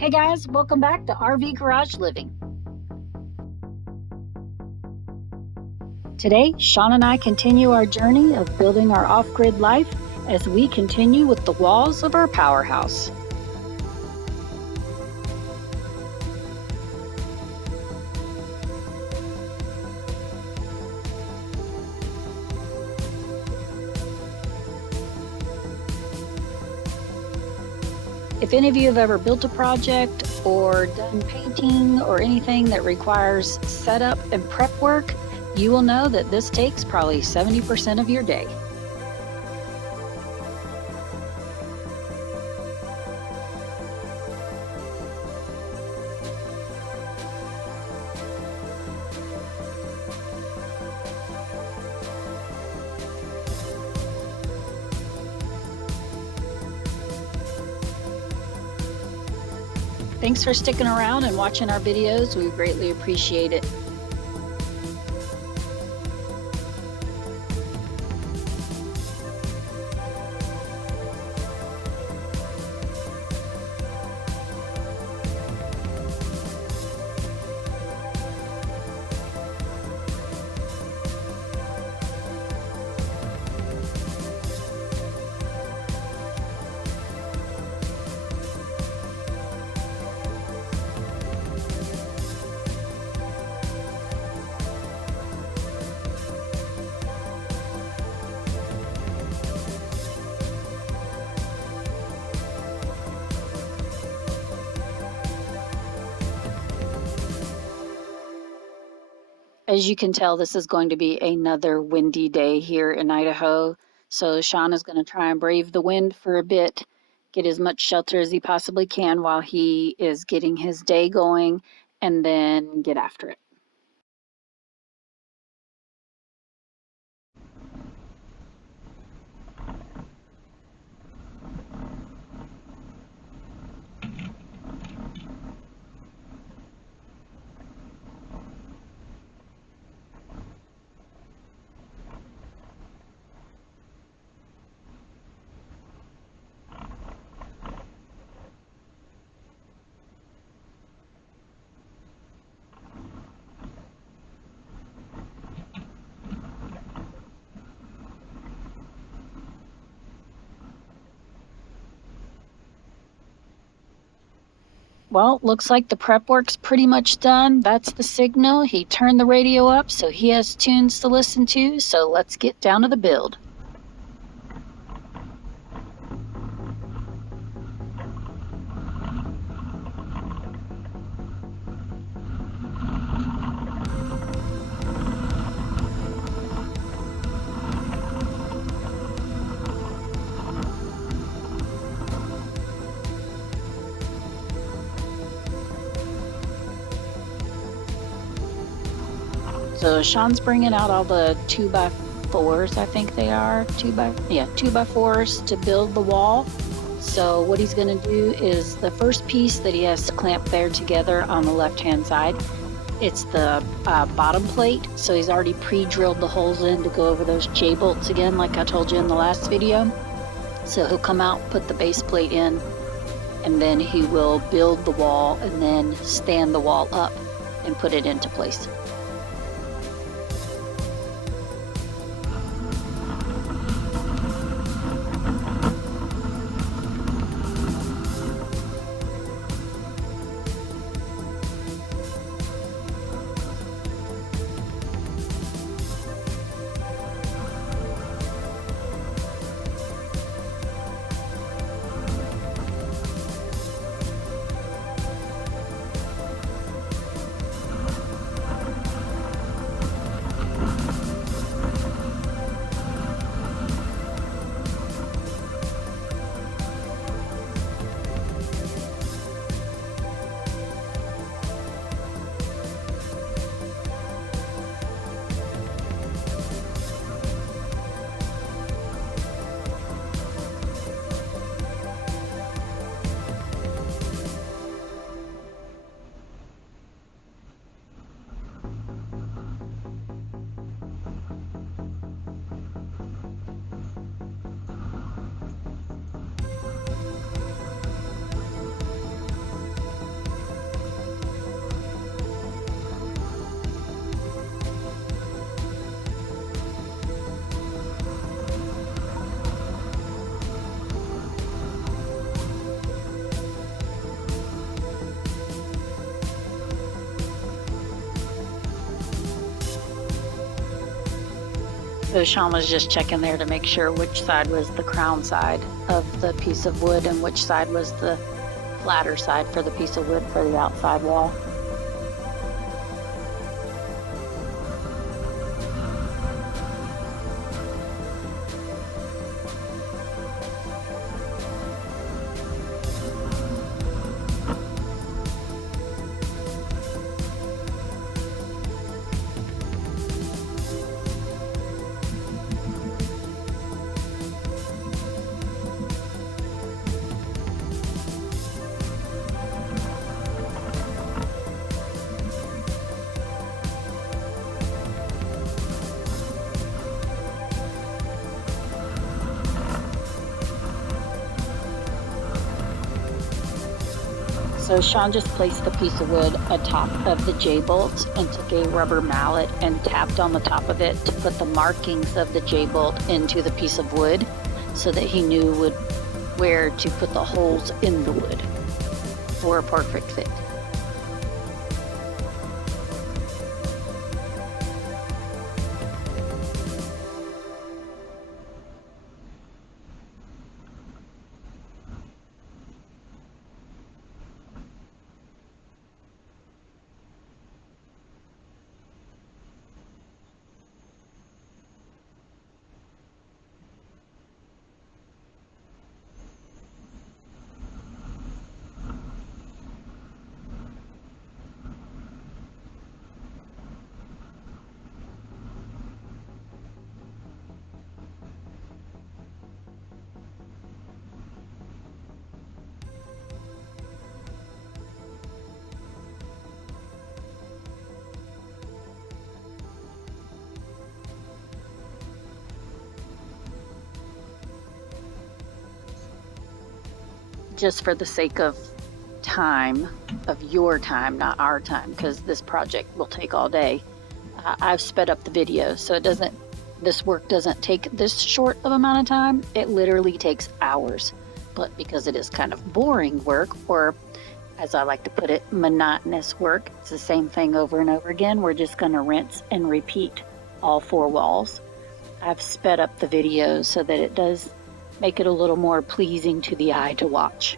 Hey guys, welcome back to RV Garage Living. Today, Sean and I continue our journey of building our off-grid life as we continue with the walls of our powerhouse. If any of you have ever built a project or done painting or anything that requires setup and prep work, you will know that this takes probably 70% of your day. Thanks for sticking around and watching our videos. We greatly appreciate it. As you can tell, this is going to be another windy day here in Idaho. So Sean is going to try and brave the wind for a bit, get as much shelter as he possibly can while he is getting his day going, and then get after it. Well, looks like the prep work's pretty much done. That's the signal. He turned the radio up, so he has tunes to listen to. So let's get down to the build. So Sean's bringing out all the 2x4s, I think they are, 2x4s to build the wall. So what he's going to do is the first piece that he has to clamp there together on the left-hand side, it's the bottom plate. So he's already pre-drilled the holes in to go over those J-bolts again, like I told you in the last video. So he'll come out, put the base plate in, and then he will build the wall and then stand the wall up and put it into place. So Sean was just checking there to make sure which side was the crown side of the piece of wood and which side was the flatter side for the piece of wood for the outside wall. So Sean just placed the piece of wood atop of the J-bolt and took a rubber mallet and tapped on the top of it to put the markings of the J-bolt into the piece of wood so that he knew where to put the holes in the wood for a perfect fit. Just for the sake of time, of your time, not our time, because this project will take all day, I've sped up the video so this work doesn't take this short of amount of time. It literally takes hours, but because it is kind of boring work, or as I like to put it, monotonous work, it's the same thing over and over again. We're just going to rinse and repeat all 4 walls. I've sped up the video so that it does make it a little more pleasing to the eye to watch.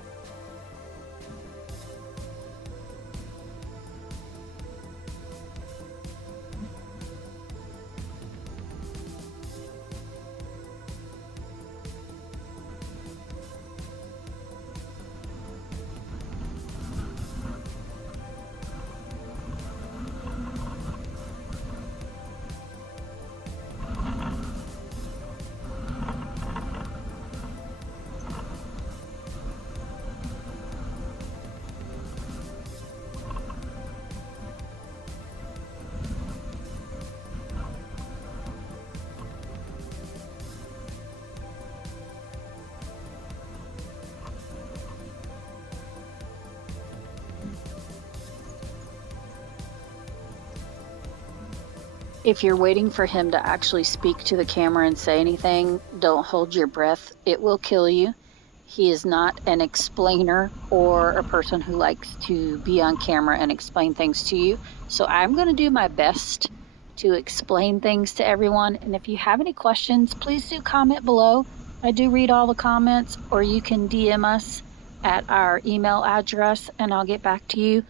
If you're waiting for him to actually speak to the camera and say anything, don't hold your breath. It will kill you. He is not an explainer or a person who likes to be on camera and explain things to you. So I'm going to do my best to explain things to everyone. And if you have any questions, please do comment below. I do read all the comments, or you can DM us at our email address and I'll get back to you.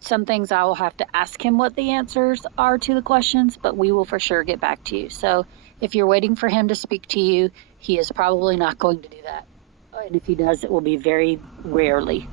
Some things I will have to ask him what the answers are to the questions, but we will for sure get back to you. So if you're waiting for him to speak to you, he is probably not going to do that. And if he does, it will be very rarely.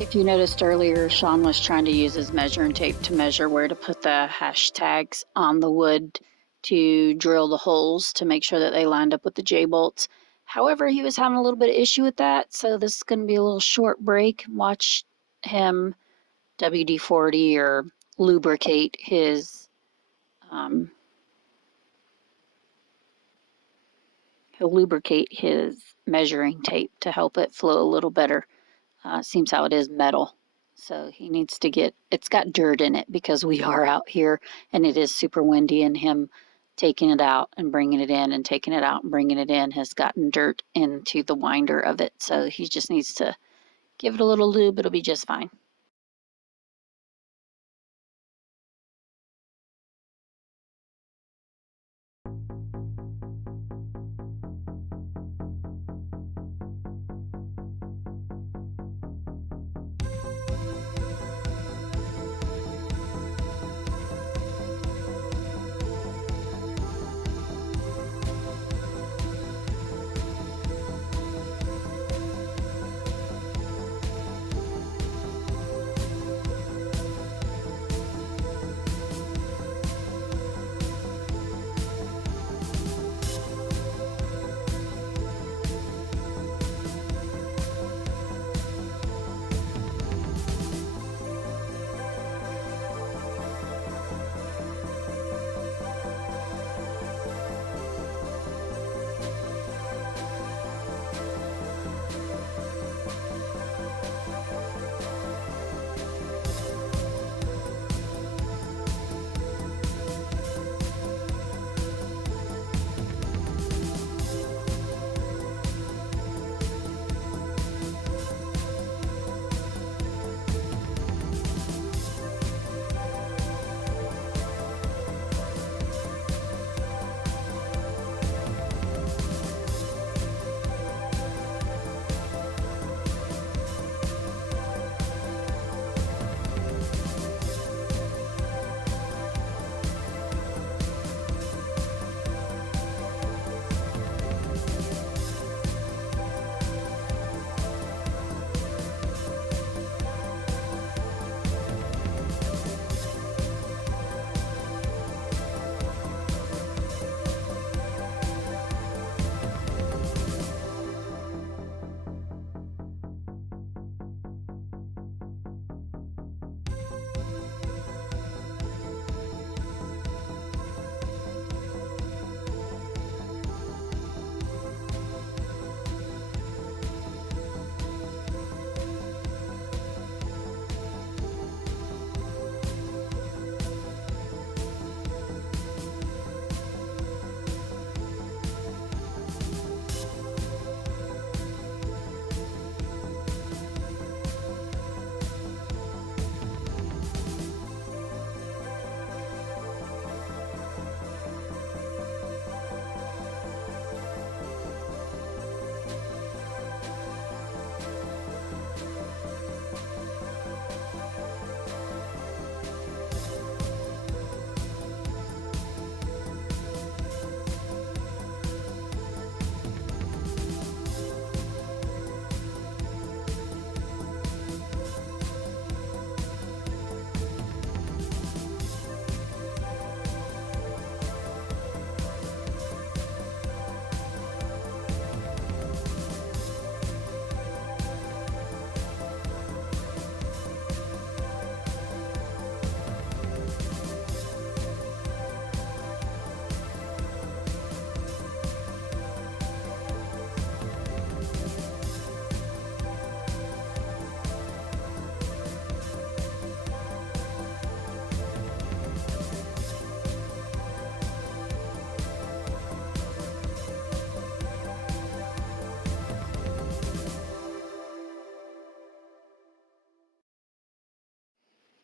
If you noticed earlier, Sean was trying to use his measuring tape to measure where to put the hashtags on the wood to drill the holes to make sure that they lined up with the J-bolts. However, he was having a little bit of issue with that, so this is going to be a little short break. Watch him WD-40 or lubricate his he'll lubricate his measuring tape to help it flow a little better. Seems how it is metal. So he needs to get, it's got dirt in it because we are out here and it is super windy, and him taking it out and bringing it in and taking it out and bringing it in has gotten dirt into the winder of it. So he just needs to give it a little lube. It'll be just fine.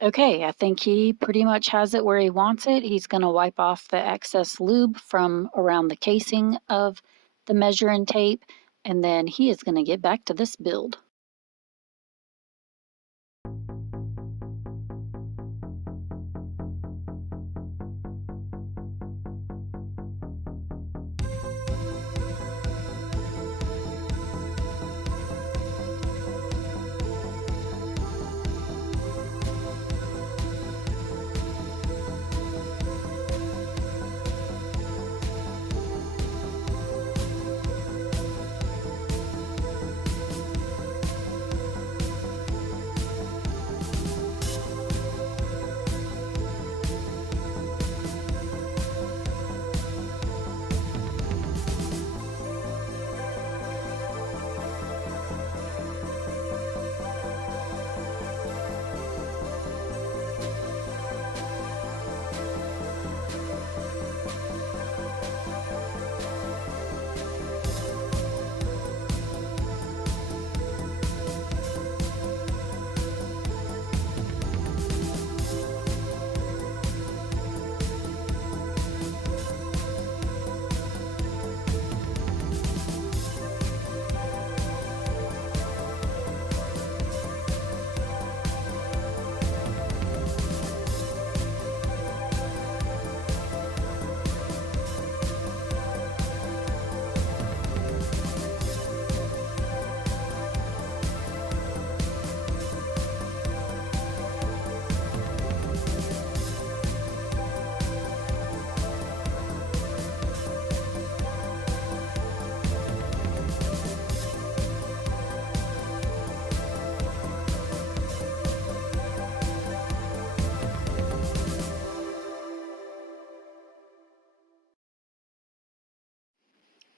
Okay, I think he pretty much has it where he wants it. He's going to wipe off the excess lube from around the casing of the measuring tape, and then he is going to get back to this build.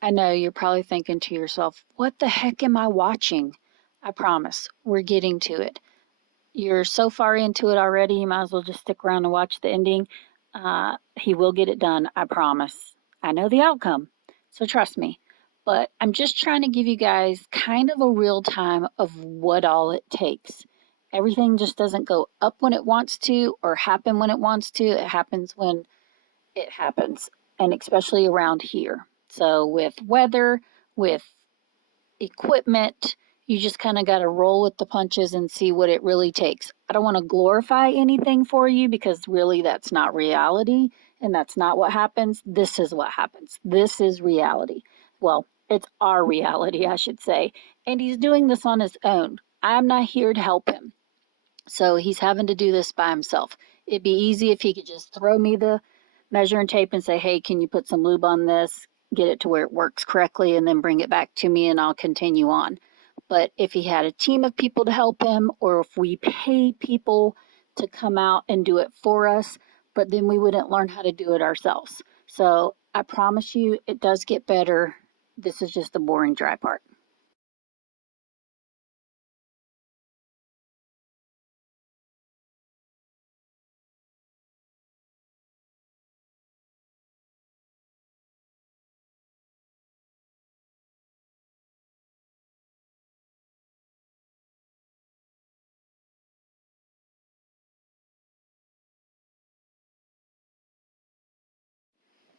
I know you're probably thinking to yourself, what the heck am I watching? I promise, we're getting to it. You're so far into it already, you might as well just stick around and watch the ending. He will get it done, I promise. I know the outcome, so trust me. But I'm just trying to give you guys kind of a real time of what all it takes. Everything just doesn't go up when it wants to or happen when it wants to. It happens when it happens, and especially around here. So with weather, with equipment, you just kind of got to roll with the punches and see what it really takes. I don't want to glorify anything for you because really that's not reality and that's not what happens. This is what happens. This is reality. Well, it's our reality, I should say. And he's doing this on his own. I'm not here to help him. So he's having to do this by himself. It'd be easy if he could just throw me the measuring tape and say, hey, can you put some lube on this, get it to where it works correctly, and then bring it back to me and I'll continue on. But if he had a team of people to help him, or if we paid people to come out and do it for us, but then we wouldn't learn how to do it ourselves. So I promise you, it does get better. This is just the boring, dry part.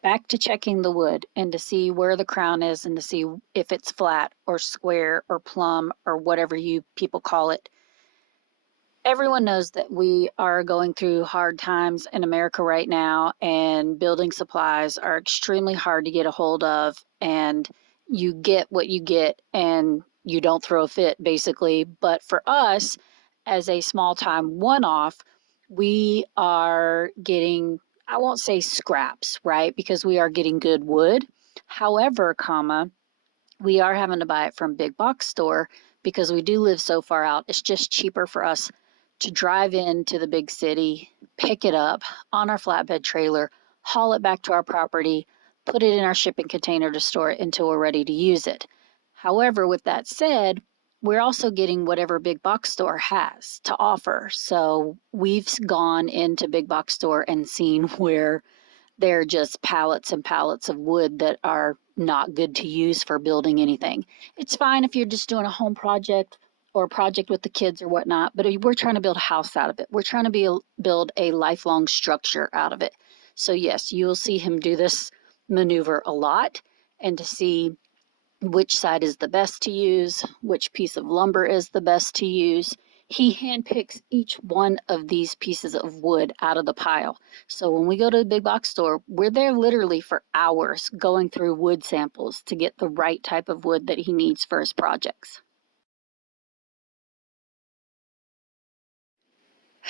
Back to checking the wood and to see where the crown is and to see if it's flat or square or plumb or whatever you people call it. Everyone knows that we are going through hard times in America right now, and building supplies are extremely hard to get a hold of, and you get what you get and you don't throw a fit, basically. But for us, as a small time one-off, we are getting, I won't say scraps, right? Because we are getting good wood. However, we are having to buy it from big box store because we do live so far out. It's just cheaper for us to drive into the big city, pick it up on our flatbed trailer, haul it back to our property, put it in our shipping container to store it until we're ready to use it. However, with that said, we're also getting whatever big box store has to offer. So we've gone into big box store and seen where they're just pallets and pallets of wood that are not good to use for building anything. It's fine if you're just doing a home project or a project with the kids or whatnot, but we're trying to build a house out of it. We're trying to build a lifelong structure out of it. So yes, you'll see him do this maneuver a lot, and to see which side is the best to use, which piece of lumber is the best to use. He handpicks each one of these pieces of wood out of the pile. So when we go to the big box store, we're there literally for hours going through wood samples to get the right type of wood that he needs for his projects.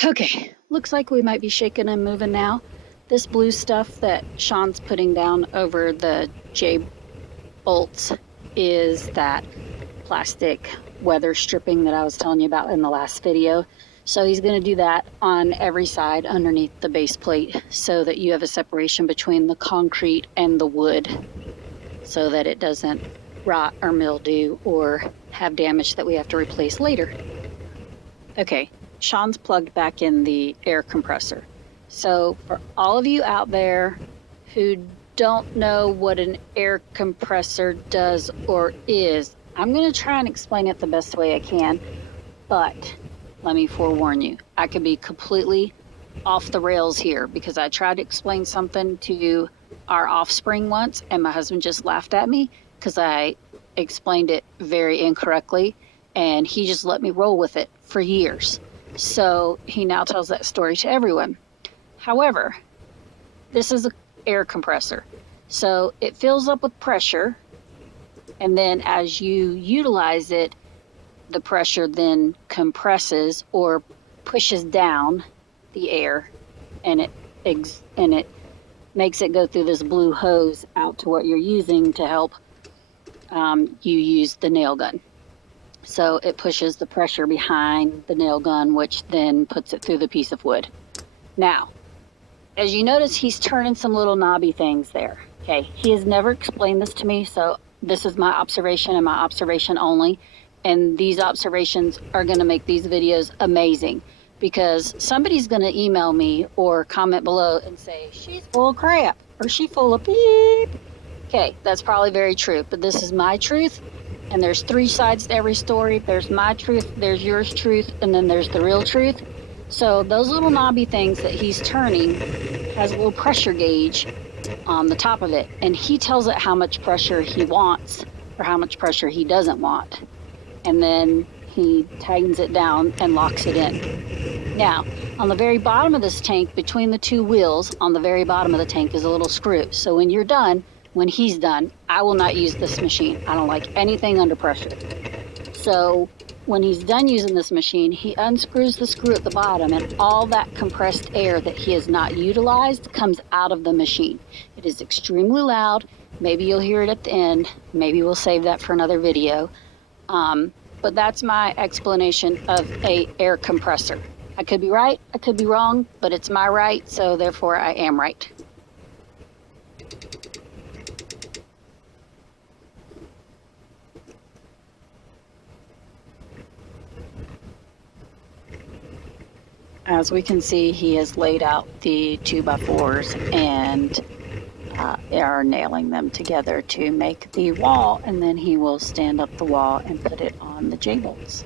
Okay, looks like we might be shaking and moving now. This blue stuff that Sean's putting down over the J bolts is that plastic weather stripping that I was telling you about in the last video. So he's going to do that on every side underneath the base plate so that you have a separation between the concrete and the wood so that it doesn't rot or mildew or have damage that we have to replace later. Okay, Sean's plugged back in the air compressor. So for all of you out there who don't know what an air compressor does or is, I'm going to try and explain it the best way I can, but let me forewarn you, I could be completely off the rails here because I tried to explain something to our offspring once and my husband just laughed at me because I explained it very incorrectly, and he just let me roll with it for years. So he now tells that story to everyone. However, this is an air compressor. So it fills up with pressure, and then as you utilize it, the pressure then compresses or pushes down the air, and it makes it go through this blue hose out to what you're using to help you use the nail gun. So it pushes the pressure behind the nail gun, which then puts it through the piece of wood. Now, as you notice, he's turning some little knobby things there. Okay, he has never explained this to me, so this is my observation and my observation only. And these observations are going to make these videos amazing, because somebody's going to email me or comment below and say, she's full of crap or she's full of beep. Okay, that's probably very true, but this is my truth. And there's three sides to every story. There's my truth, there's yours truth, and then there's the real truth. So those little knobby things that he's turning has a little pressure gauge on the top of it. And he tells it how much pressure he wants or how much pressure he doesn't want. And then he tightens it down and locks it in. Now, on the very bottom of this tank, between the two wheels, on the very bottom of the tank is a little screw. So when you're done, when he's done, I will not use this machine. I don't like anything under pressure. So when he's done using this machine, he unscrews the screw at the bottom, and all that compressed air that he has not utilized comes out of the machine. It is extremely loud. Maybe you'll hear it at the end. Maybe we'll save that for another video. But that's my explanation of a air compressor. I could be right, I could be wrong, but it's my right, so therefore I am right. As we can see, he has laid out the 2x4s and are nailing them together to make the wall, and then he will stand up the wall and put it on the J-bolts.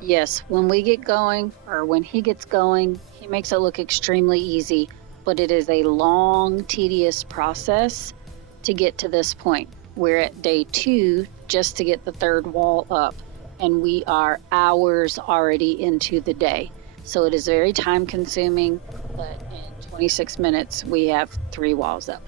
Yes, when we get going, or when he gets going, he makes it look extremely easy, but it is a long, tedious process to get to this point. We're at day 2 just to get the third wall up, and we are hours already into the day. So it is very time consuming, but in 26 minutes, we have 3 walls up.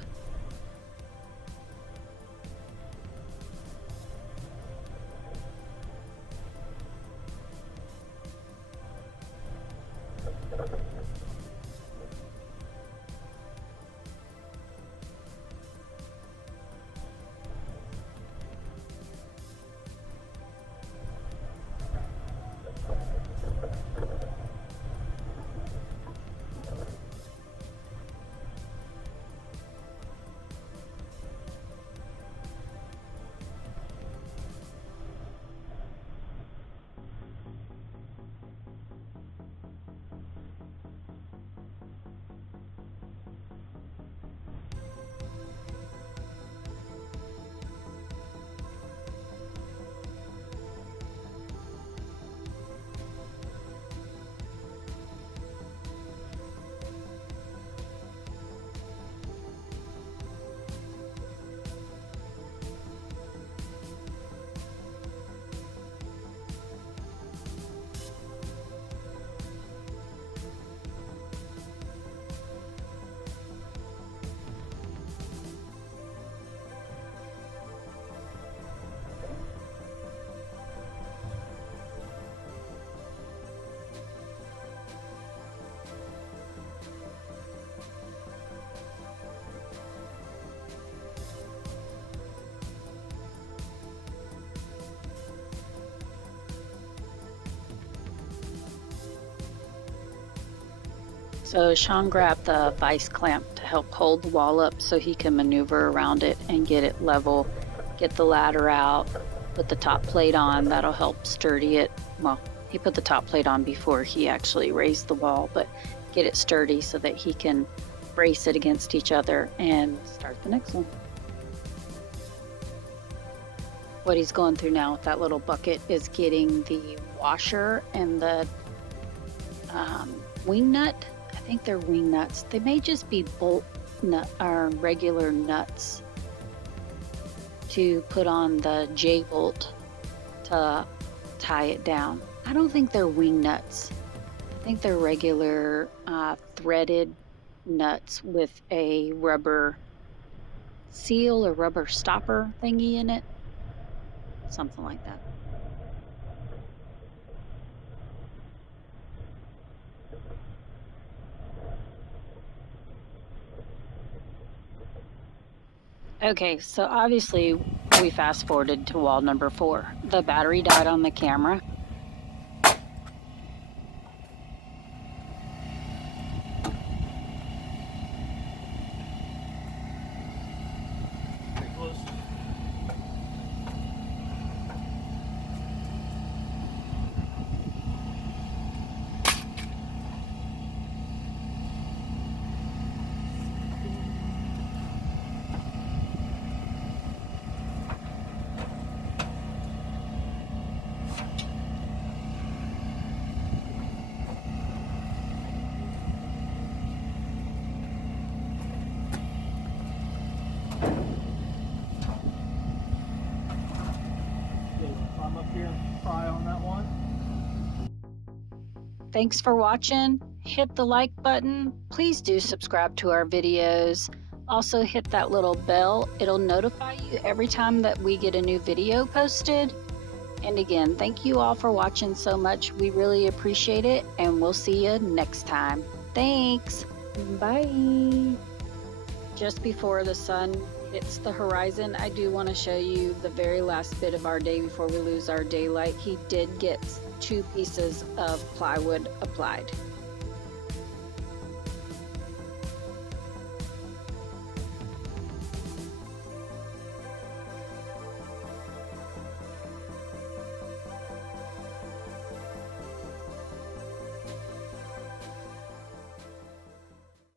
So Sean grabbed the vice clamp to help hold the wall up so he can maneuver around it and get it level, get the ladder out, put the top plate on. That'll help sturdy it. Well, he put the top plate on before he actually raised the wall, but get it sturdy so that he can brace it against each other and start the next one. What he's going through now with that little bucket is getting the washer and the wing nut. I think they're wing nuts. They may just be bolt nut or regular nuts to put on the J-bolt to tie it down. I don't think they're wing nuts. I think they're regular threaded nuts with a rubber seal or rubber stopper thingy in it. Something like that. Okay, so obviously we fast forwarded to wall number 4. The battery died on the camera. Thanks for watching. Hit the like button. Please do subscribe to our videos. Also hit that little bell. It'll notify you every time that we get a new video posted. And again, thank you all for watching so much. We really appreciate it, and we'll see you next time. Thanks. Bye. Just before the sun hits the horizon, I do want to show you the very last bit of our day before we lose our daylight. He did get 2 pieces of plywood applied.